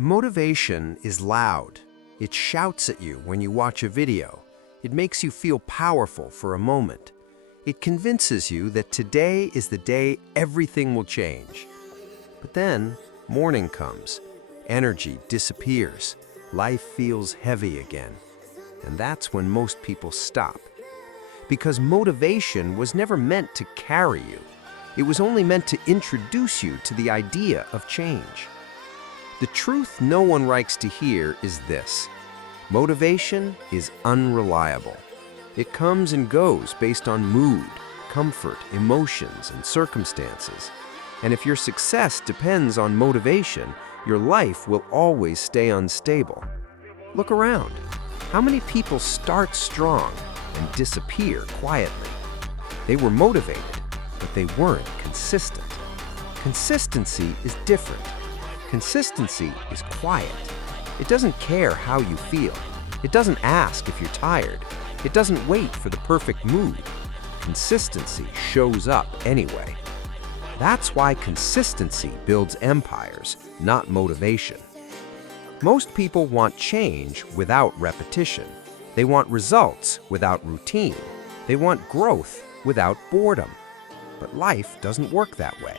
Motivation is loud. It shouts at you when you watch a video. It makes you feel powerful for a moment. It convinces you that today is the day everything will change. But then, morning comes. Energy disappears. Life feels heavy again. And that's when most people stop. Because motivation was never meant to carry you. It was only meant to introduce you to the idea of change. The truth no one likes to hear is this: motivation is unreliable. It comes and goes based on mood, comfort, emotions, and circumstances. And if your success depends on motivation, your life will always stay unstable. Look around. How many people start strong and disappear quietly? They were motivated, but they weren't consistent. Consistency is different. Consistency is quiet. It doesn't care how you feel. It doesn't ask if you're tired. It doesn't wait for the perfect mood. Consistency shows up anyway. That's why consistency builds empires, not motivation. Most people want change without repetition. They want results without routine. They want growth without boredom. But life doesn't work that way.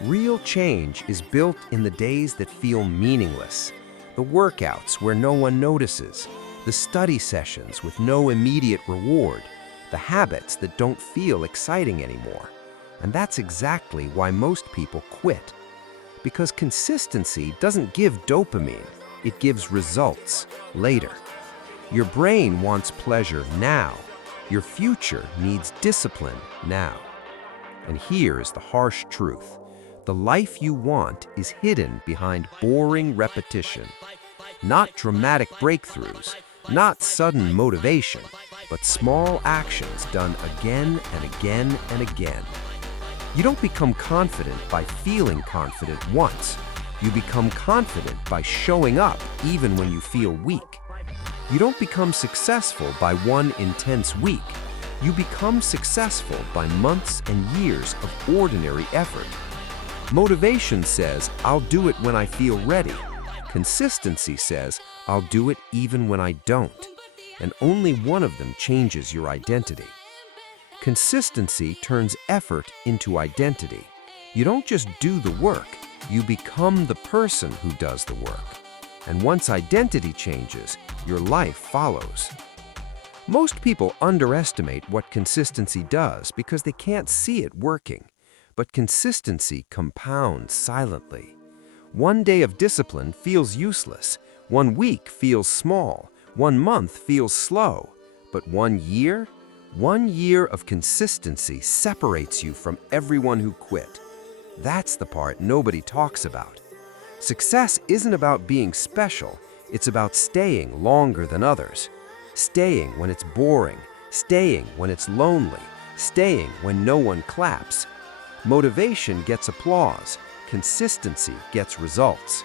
Real change is built in the days that feel meaningless, the workouts where no one notices, the study sessions with no immediate reward, the habits that don't feel exciting anymore. And that's exactly why most people quit. Because consistency doesn't give dopamine, it gives results later. Your brain wants pleasure now. Your future needs discipline now. And here is the harsh truth. The life you want is hidden behind boring repetition. Not dramatic breakthroughs, not sudden motivation, but small actions done again and again and again. You don't become confident by feeling confident once. You become confident by showing up even when you feel weak. You don't become successful by one intense week. You become successful by months and years of ordinary effort. Motivation says, I'll do it when I feel ready. Consistency says, I'll do it even when I don't. And only one of them changes your identity. Consistency turns effort into identity. You don't just do the work, you become the person who does the work. And once identity changes, your life follows. Most people underestimate what consistency does because they can't see it working. But consistency compounds silently. One day of discipline feels useless. 1 week feels small. 1 month feels slow. But 1 year? 1 year of consistency separates you from everyone who quit. That's the part nobody talks about. Success isn't about being special. It's about staying longer than others. Staying when it's boring. Staying when it's lonely. Staying when no one claps. Motivation gets applause. Consistency gets results.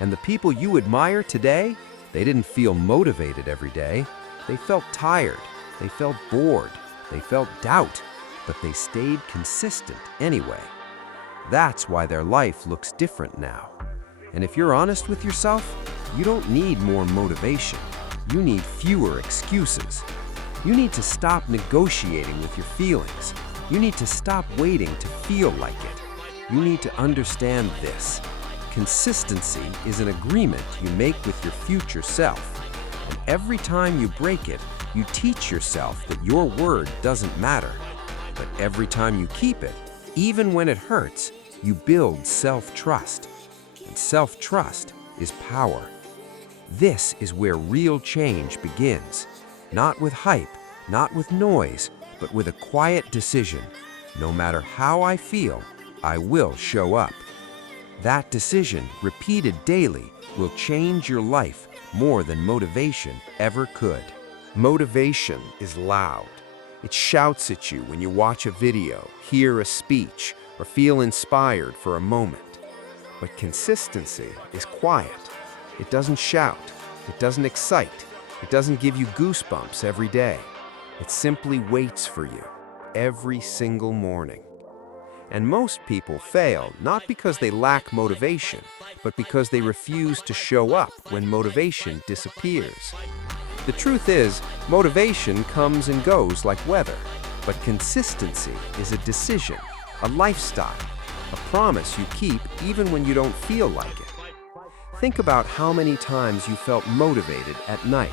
And the people you admire today, they didn't feel motivated every day. They felt tired. They felt bored. They felt doubt. But they stayed consistent anyway. That's why their life looks different now. And if you're honest with yourself, you don't need more motivation. You need fewer excuses. You need to stop negotiating with your feelings. You need to stop waiting to feel like it. You need to understand this. Consistency is an agreement you make with your future self. And every time you break it, you teach yourself that your word doesn't matter. But every time you keep it, even when it hurts, you build self-trust. And self-trust is power. This is where real change begins. Not with hype, not with noise, but with a quiet decision. No matter how I feel, I will show up. That decision, repeated daily, will change your life more than motivation ever could. Motivation is loud. It shouts at you when you watch a video, hear a speech, or feel inspired for a moment. But consistency is quiet. It doesn't shout. It doesn't excite. It doesn't give you goosebumps every day. It simply waits for you every single morning. And most people fail not because they lack motivation, but because they refuse to show up when motivation disappears. The truth is, motivation comes and goes like weather, but consistency is a decision, a lifestyle, a promise you keep even when you don't feel like it. Think about how many times you felt motivated at night.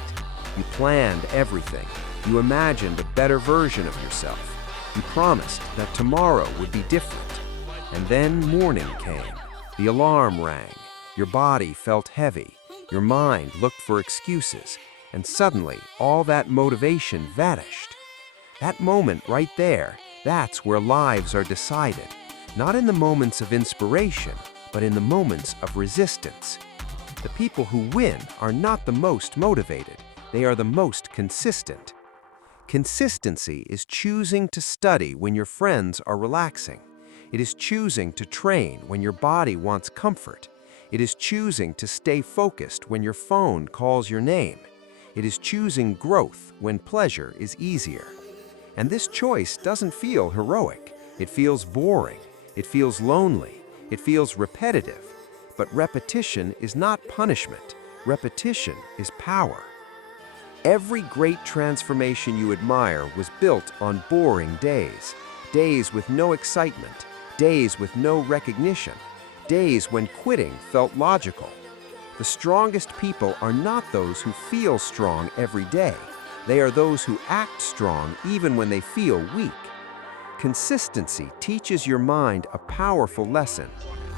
You planned everything. You imagined a better version of yourself. You promised that tomorrow would be different. And then morning came. The alarm rang. Your body felt heavy. Your mind looked for excuses. And suddenly, all that motivation vanished. That moment right there, that's where lives are decided. Not in the moments of inspiration, but in the moments of resistance. The people who win are not the most motivated. They are the most consistent. Consistency is choosing to study when your friends are relaxing. It is choosing to train when your body wants comfort. It is choosing to stay focused when your phone calls your name. It is choosing growth when pleasure is easier. And this choice doesn't feel heroic. It feels boring. It feels lonely. It feels repetitive. But repetition is not punishment. Repetition is power. Every great transformation you admire was built on boring days. Days with no excitement. Days with no recognition. Days when quitting felt logical. The strongest people are not those who feel strong every day. They are those who act strong even when they feel weak. Consistency teaches your mind a powerful lesson.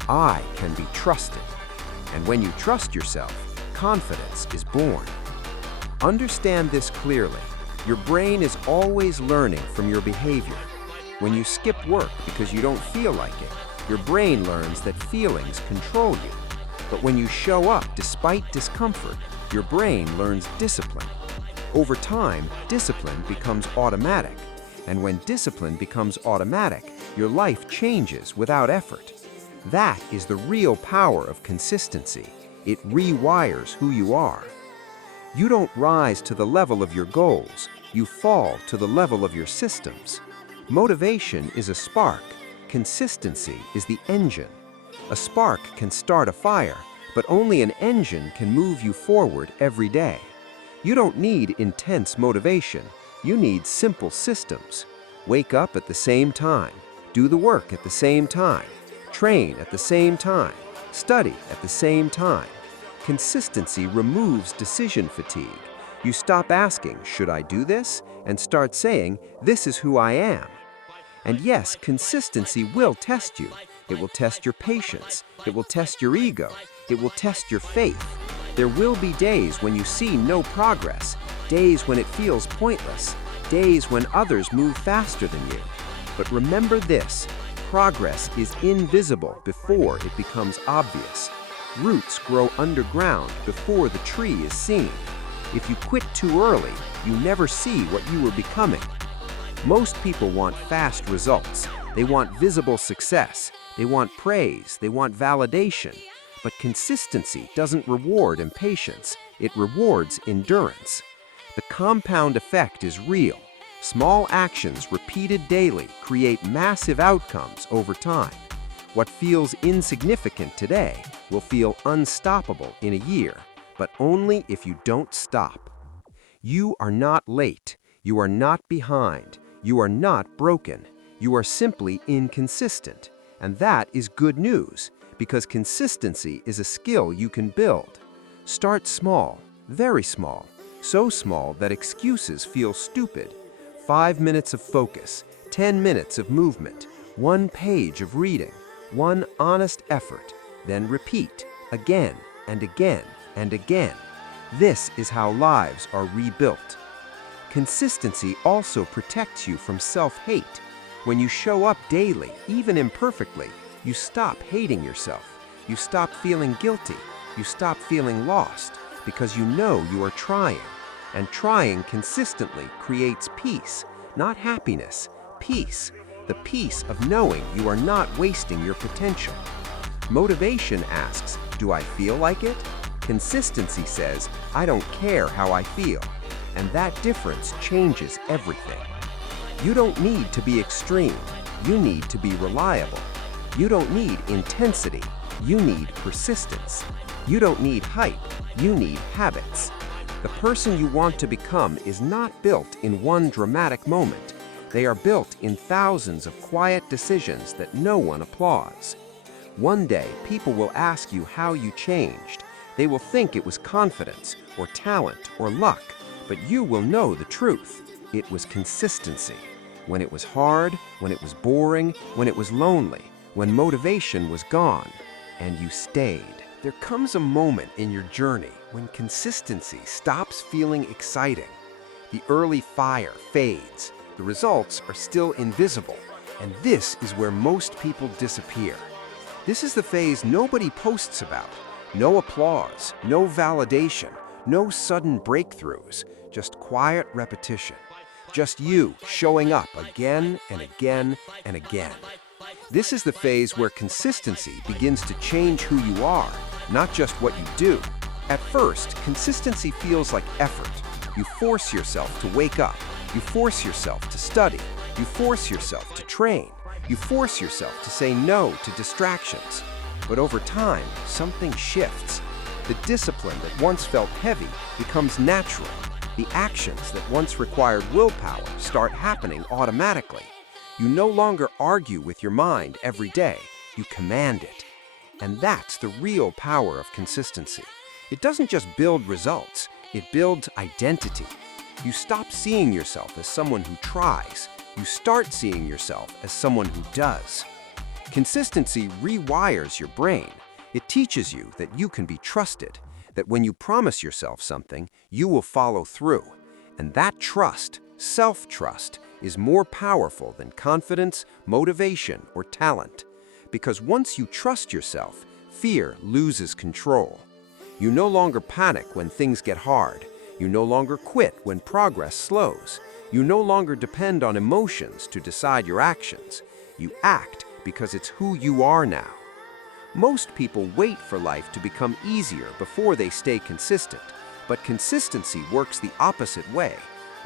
I can be trusted. And when you trust yourself, confidence is born. Understand this clearly. Your brain is always learning from your behavior. When you skip work because you don't feel like it, your brain learns that feelings control you. But when you show up despite discomfort, your brain learns discipline. Over time, discipline becomes automatic. And when discipline becomes automatic, your life changes without effort. That is the real power of consistency. It rewires who you are. You don't rise to the level of your goals. You fall to the level of your systems. Motivation is a spark. Consistency is the engine. A spark can start a fire, but only an engine can move you forward every day. You don't need intense motivation. You need simple systems. Wake up at the same time. Do the work at the same time. Train at the same time. Study at the same time. Consistency removes decision fatigue. You stop asking, "Should I do this?" and start saying, "This is who I am." And yes, consistency will test you. It will test your patience. It will test your ego. It will test your faith. There will be days when you see no progress, days when it feels pointless, days when others move faster than you. But remember this, progress is invisible before it becomes obvious. Roots grow underground before the tree is seen. If you quit too early, you never see what you were becoming. Most people want fast results. They want visible success. They want praise. They want validation. But consistency doesn't reward impatience. It rewards endurance. The compound effect is real. Small actions repeated daily create massive outcomes over time. What feels insignificant today will feel unstoppable in a year, but only if you don't stop. You are not late. You are not behind. You are not broken. You are simply inconsistent. And that is good news, because consistency is a skill you can build. Start small, very small, so small that excuses feel stupid. 5 minutes of focus, 10 minutes of movement, 1 page of reading, 1 honest effort, then repeat again and again and again. This is how lives are rebuilt. Consistency also protects you from self-hate. When you show up daily, even imperfectly, you stop hating yourself. You stop feeling guilty. You stop feeling lost because you know you are trying. And trying consistently creates peace, not happiness, peace. The peace of knowing you are not wasting your potential. Motivation asks, "Do I feel like it?" Consistency says, "I don't care how I feel." And that difference changes everything. You don't need to be extreme. You need to be reliable. You don't need intensity. You need persistence. You don't need hype. You need habits. The person you want to become is not built in one dramatic moment. They are built in thousands of quiet decisions that no one applauds. One day, people will ask you how you changed. They will think it was confidence, or talent, or luck, but you will know the truth. It was consistency. When it was hard, when it was boring, when it was lonely, when motivation was gone, and you stayed. There comes a moment in your journey when consistency stops feeling exciting. The early fire fades. The results are still invisible, and this is where most people disappear. This is the phase nobody posts about. No applause, no validation, no sudden breakthroughs, just quiet repetition. Just you showing up again and again and again. This is the phase where consistency begins to change who you are, not just what you do. At first, consistency feels like effort. You force yourself to wake up. You force yourself to study. You force yourself to train. You force yourself to say no to distractions. But over time, something shifts. The discipline that once felt heavy becomes natural. The actions that once required willpower start happening automatically. You no longer argue with your mind every day. You command it. And that's the real power of consistency. It doesn't just build results, it builds identity. You stop seeing yourself as someone who tries. You start seeing yourself as someone who does. Consistency rewires your brain. It teaches you that you can be trusted, that when you promise yourself something, you will follow through. And that trust, self-trust, is more powerful than confidence, motivation, or talent. Because once you trust yourself, fear loses control. You no longer panic when things get hard. You no longer quit when progress slows. You no longer depend on emotions to decide your actions. You act because it's who you are now. Most people wait for life to become easier before they stay consistent, but consistency works the opposite way.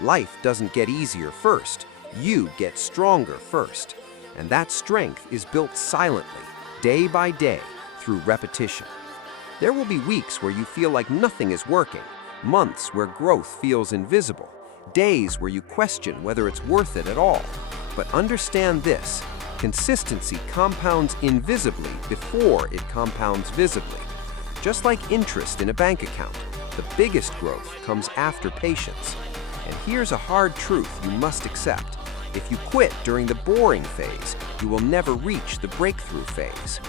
Life doesn't get easier first, you get stronger first. And that strength is built silently, day by day, through repetition. There will be weeks where you feel like nothing is working, months where growth feels invisible, days where you question whether it's worth it at all. But understand this. Consistency compounds invisibly before it compounds visibly. Just like interest in a bank account, the biggest growth comes after patience. And here's a hard truth you must accept. If you quit during the boring phase, you will never reach the breakthrough phase.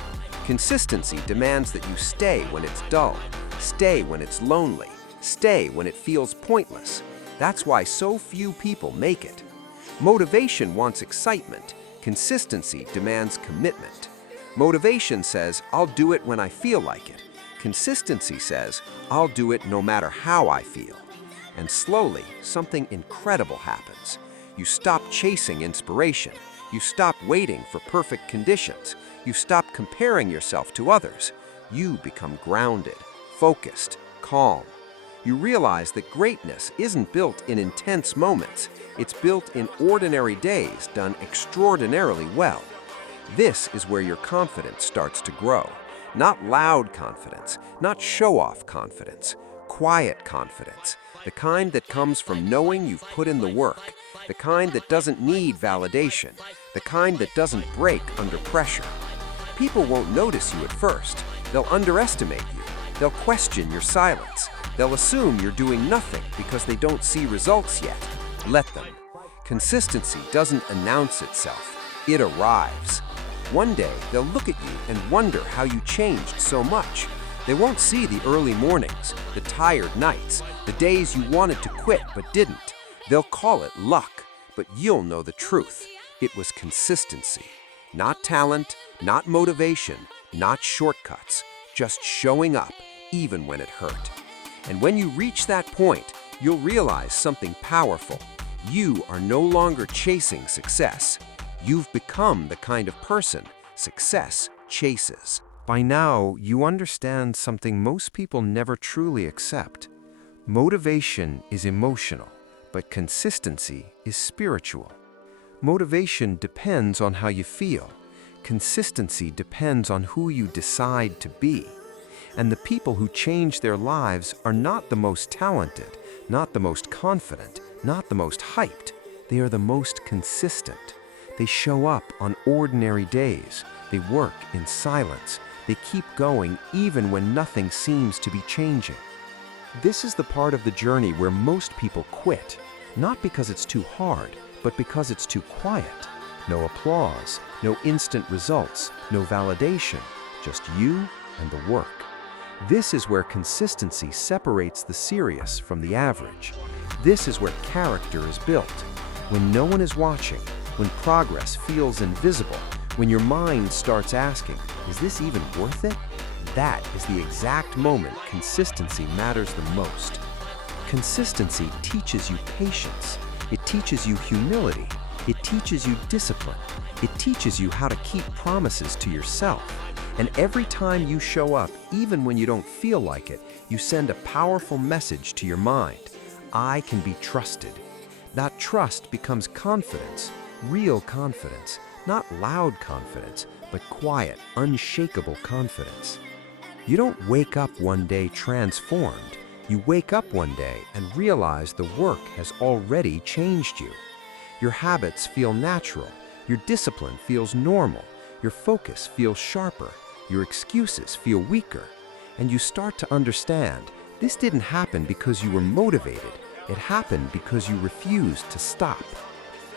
Consistency demands that you stay when it's dull, stay when it's lonely, stay when it feels pointless. That's why so few people make it. Motivation wants excitement. Consistency demands commitment. Motivation says, I'll do it when I feel like it. Consistency says, I'll do it no matter how I feel. And slowly, something incredible happens. You stop chasing inspiration. You stop waiting for perfect conditions. You stop comparing yourself to others. You become grounded, focused, calm. You realize that greatness isn't built in intense moments. It's built in ordinary days done extraordinarily well. This is where your confidence starts to grow. Not loud confidence, not show-off confidence, quiet confidence, the kind that comes from knowing you've put in the work, the kind that doesn't need validation, the kind that doesn't break under pressure. People won't notice you at first. They'll underestimate you. They'll question your silence. They'll assume you're doing nothing because they don't see results yet. Let them. Consistency doesn't announce itself. It arrives. One day, they'll look at you and wonder how you changed so much. They won't see the early mornings, the tired nights, the days you wanted to quit but didn't. They'll call it luck, but you'll know the truth. It was consistency. Not talent, not motivation, not shortcuts. Just showing up, even when it hurt. And when you reach that point, you'll realize something powerful. You are no longer chasing success. You've become the kind of person success chases. By now, you understand something most people never truly accept. Motivation is emotional, but consistency is spiritual. Motivation depends on how you feel. Consistency depends on who you decide to be. And the people who change their lives are not the most talented, not the most confident, not the most hyped. They are the most consistent. They show up on ordinary days. They work in silence. They keep going even when nothing seems to be changing. This is the part of the journey where most people quit, not because it's too hard, but because it's too quiet. No applause, no instant results, no validation, just you and the work. This is where consistency separates the serious from the average. This is where character is built. When no one is watching, when progress feels invisible, when your mind starts asking, is this even worth it? That is the exact moment consistency matters the most. Consistency teaches you patience. It teaches you humility. It teaches you discipline. It teaches you how to keep promises to yourself. And every time you show up, even when you don't feel like it, you send a powerful message to your mind. I can be trusted. That trust becomes confidence, real confidence, not loud confidence, but quiet, unshakable confidence. You don't wake up one day transformed. You wake up one day and realize the work has already changed you. Your habits feel natural. Your discipline feels normal. Your focus feels sharper. Your excuses feel weaker. And you start to understand this didn't happen because you were motivated. It happened because you refused to stop.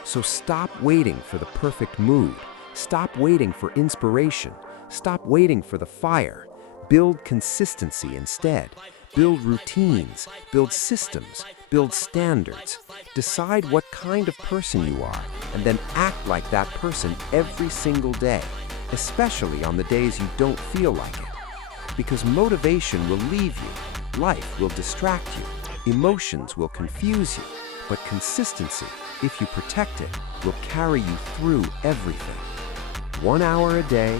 So stop waiting for the perfect mood. Stop waiting for inspiration. Stop waiting for the fire. Build consistency instead. Build routines. Build systems. Build standards. Decide what kind of person you are, and then act like that person every single day, especially on the days you don't feel like it. Because motivation will leave you, life will distract you, emotions will confuse you, but consistency, if you protect it, will carry you through everything. 1 hour a day,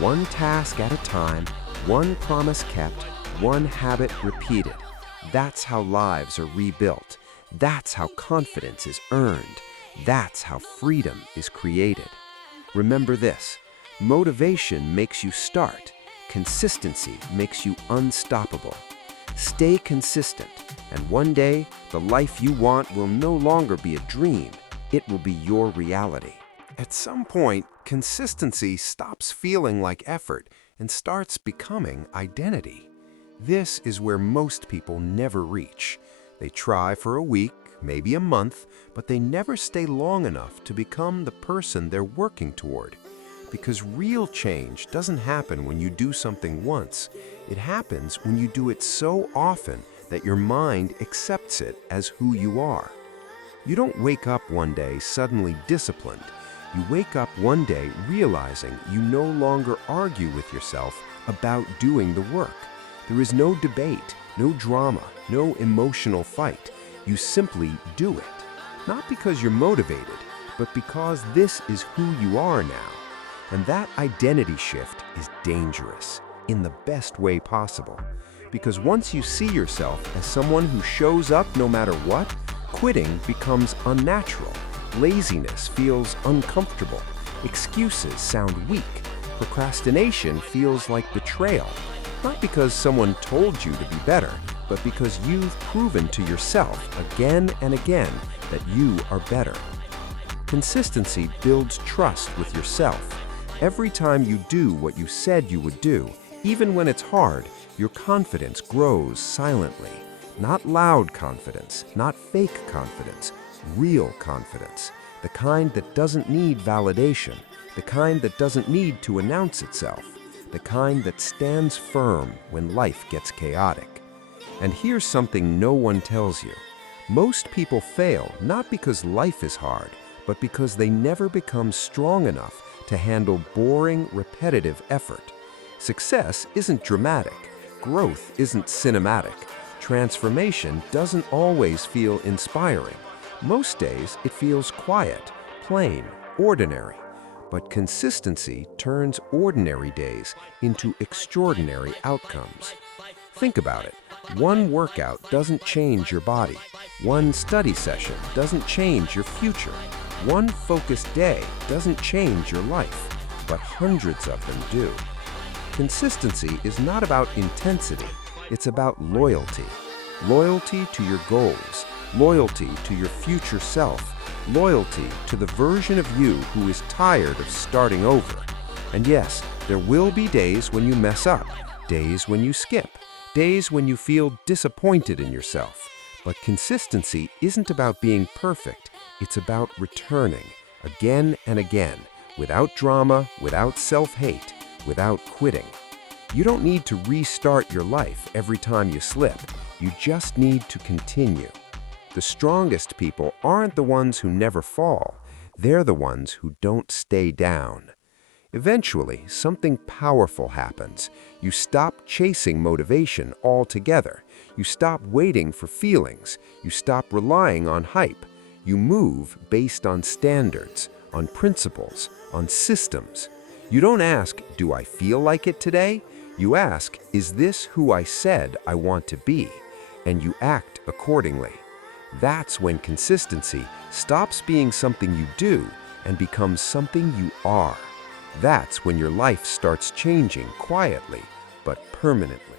one task at a time, one promise kept, one habit repeated. That's how lives are rebuilt. That's how confidence is earned. That's how freedom is created. Remember this, motivation makes you start. Consistency makes you unstoppable. Stay consistent, and one day, the life you want will no longer be a dream. It will be your reality. At some point, consistency stops feeling like effort and starts becoming identity. This is where most people never reach. They try for a week, maybe a month, but they never stay long enough to become the person they're working toward. Because real change doesn't happen when you do something once. It happens when you do it so often that your mind accepts it as who you are. You don't wake up one day suddenly disciplined. You wake up one day realizing you no longer argue with yourself about doing the work. There is no debate, no drama, no emotional fight. You simply do it. Not because you're motivated, but because this is who you are now. And that identity shift is dangerous, in the best way possible. Because once you see yourself as someone who shows up no matter what, quitting becomes unnatural. Laziness feels uncomfortable. Excuses sound weak. Procrastination feels like betrayal. Not because someone told you to be better, but because you've proven to yourself again and again that you are better. Consistency builds trust with yourself. Every time you do what you said you would do, even when it's hard, your confidence grows silently. Not loud confidence, not fake confidence, real confidence. The kind that doesn't need validation, the kind that doesn't need to announce itself, the kind that stands firm when life gets chaotic. And here's something no one tells you. Most people fail not because life is hard, but because they never become strong enough to handle boring, repetitive effort. Success isn't dramatic. Growth isn't cinematic. Transformation doesn't always feel inspiring. Most days it feels quiet, plain, ordinary. But consistency turns ordinary days into extraordinary outcomes. Think about it. One workout doesn't change your body. One study session doesn't change your future. One focused day doesn't change your life, but hundreds of them do. Consistency is not about intensity, it's about loyalty. Loyalty to your goals, loyalty to your future self, loyalty to the version of you who is tired of starting over. And yes, there will be days when you mess up, days when you skip, days when you feel disappointed in yourself. But consistency isn't about being perfect, it's about returning again and again, without drama, without self-hate, without quitting. You don't need to restart your life every time you slip. You just need to continue. The strongest people aren't the ones who never fall. They're the ones who don't stay down. Eventually, something powerful happens. You stop chasing motivation altogether. You stop waiting for feelings. You stop relying on hype. You move based on standards, on principles, on systems. You don't ask, do I feel like it today? You ask, is this who I said I want to be? And you act accordingly. That's when consistency stops being something you do and becomes something you are. That's when your life starts changing quietly but permanently.